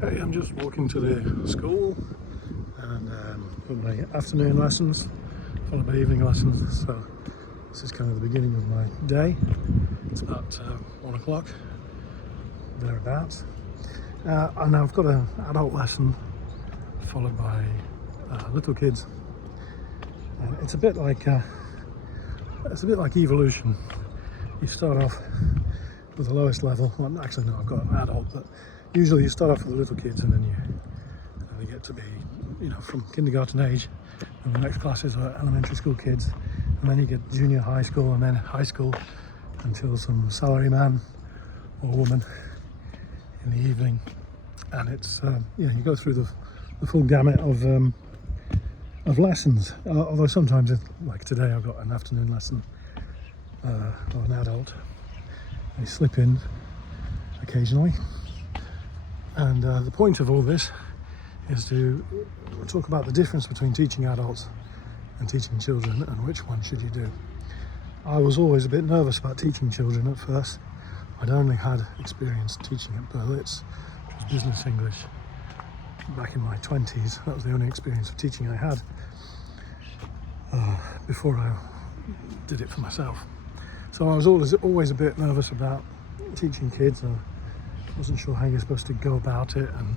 Hey, I'm just walking to the school and got my afternoon lessons followed by evening lessons, so this is kind of the beginning of my day. It's about 1 o'clock, thereabouts, and I've got an adult lesson followed by little kids. And it's a bit like evolution. You start off with the lowest level. Well, actually, no, I've got an adult, but usually you start off with the little kids, and then you get to be, from kindergarten age, and the next classes are elementary school kids, and then you get junior high school, and then high school, until some salaryman or woman in the evening, and it's you go through the full gamut of lessons. Although sometimes, like today, I've got an afternoon lesson of an adult. They slip in occasionally, and the point of all this is to talk about the difference between teaching adults and teaching children, and which one should you do. I was always a bit nervous about teaching children at first. I'd only had experience teaching at Berlitz, which was business English, back in my 20s. That was the only experience of teaching I had before I did it for myself. So I was always a bit nervous about teaching kids. I wasn't sure how you're supposed to go about it, and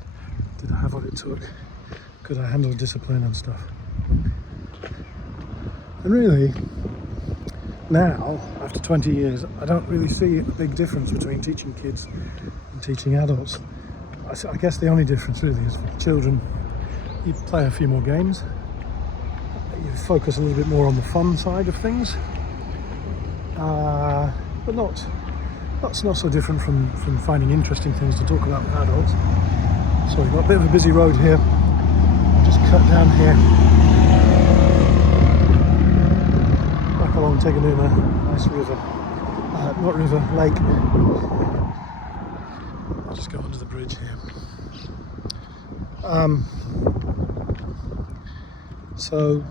did I have what it took? Could I handle discipline and stuff? And really, now, after 20 years, I don't really see a big difference between teaching kids and teaching adults. I guess the only difference really is for children, you play a few more games, you focus a little bit more on the fun side of things, but that's not so different from finding interesting things to talk about with adults. So we've got a bit of a busy road here. I'll just cut down here, back along, taking in a nice river, not river, lake. I'll just go under the bridge here. So,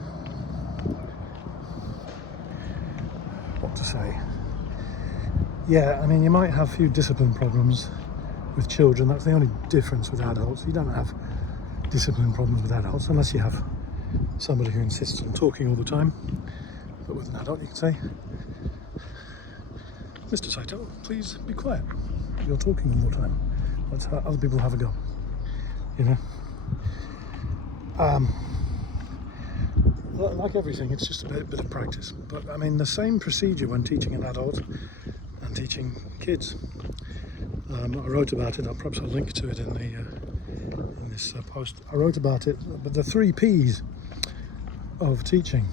what to say? Yeah, I mean, you might have a few discipline problems with children. That's the only difference with adults. You don't have discipline problems with adults unless you have somebody who insists on talking all the time. But with an adult, you can say, "Mr. Saito, please be quiet. You're talking all the time. Let's have other people have a go." Like everything, it's just a bit of practice. But I mean, the same procedure when teaching an adult and teaching kids. I wrote about it. Perhaps I'll link to it in this post. I wrote about it, but the 3 P's of teaching,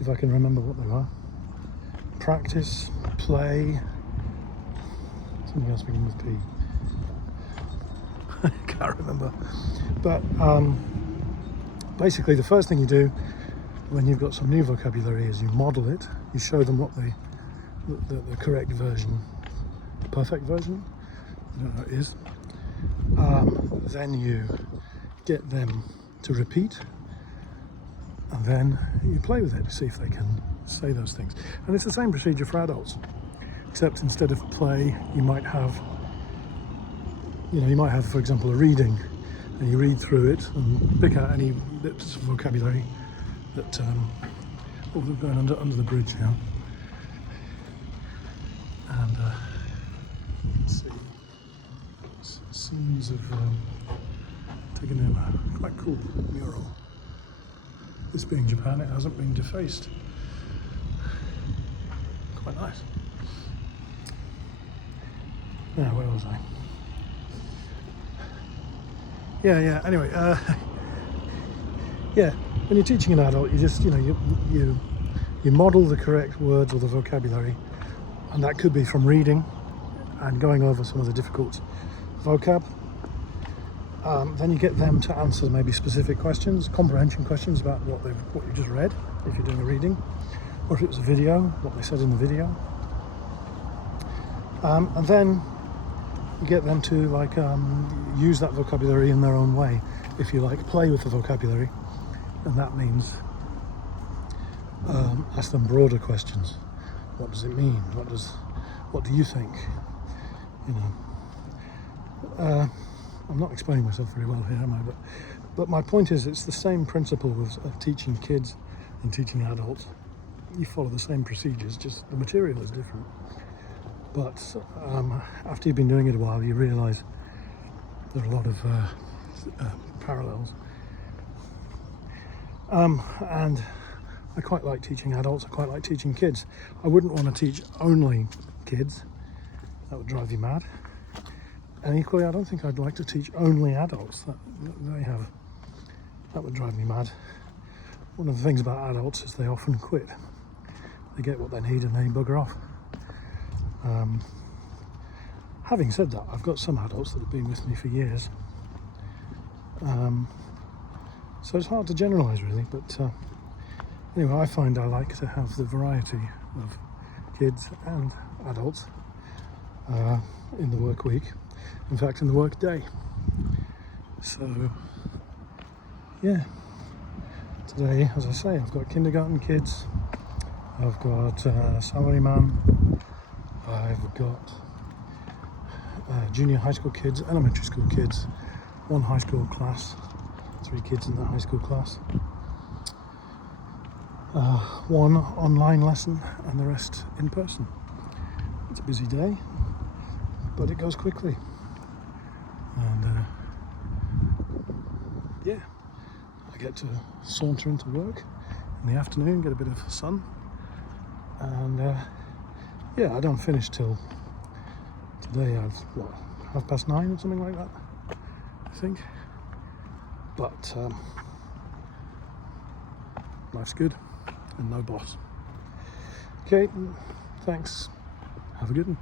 if I can remember what they are: practice, play, something else beginning with P. I can't remember. But basically, the first thing you do when you've got some new vocabulary is you model it. You show them what the correct version, the perfect version, I don't know what it is. Then you get them to repeat, and then you play with it to see if they can say those things. And it's the same procedure for adults, except instead of play, you might have, for example, a reading, and you read through it and pick out any bits of vocabulary that we're going under the bridge now. And let's see, scenes of taking in a quite cool mural. This being Japan, it hasn't been defaced. Quite nice. Now, where was I? Yeah. Anyway, yeah. When you're teaching an adult, you just, you model the correct words or the vocabulary, and that could be from reading and going over some of the difficult vocab. Then you get them to answer maybe specific questions, comprehension questions about what you just read, if you're doing a reading, or if it was a video, what they said in the video. And then you get them to use that vocabulary in their own way. If you play with the vocabulary, and that means ask them broader questions. What does it mean? What do you think? I'm not explaining myself very well here, am I? But my point is, it's the same principle of teaching kids and teaching adults. You follow the same procedures, just the material is different. But after you've been doing it a while, you realise there are a lot of parallels. And I quite like teaching adults, I quite like teaching kids. I wouldn't want to teach only kids, that would drive you mad. And equally, I don't think I'd like to teach only adults, that would drive me mad. One of the things about adults is they often quit. They get what they need and they bugger off. Having said that, I've got some adults that have been with me for years. So it's hard to generalise really, but anyway, I find I like to have the variety of kids and adults in the work week, in fact in the work day. So yeah, today, as I say, I've got kindergarten kids, I've got salaryman, I've got junior high school kids, elementary school kids, one high school class, 3 kids in that high school class, one online lesson and the rest in person. It's a busy day, but it goes quickly. And yeah, I get to saunter into work in the afternoon, get a bit of sun, and yeah, I don't finish till today. I've 9:30 or something like that, I think. But life's good and no boss. Okay, thanks. Have a good one.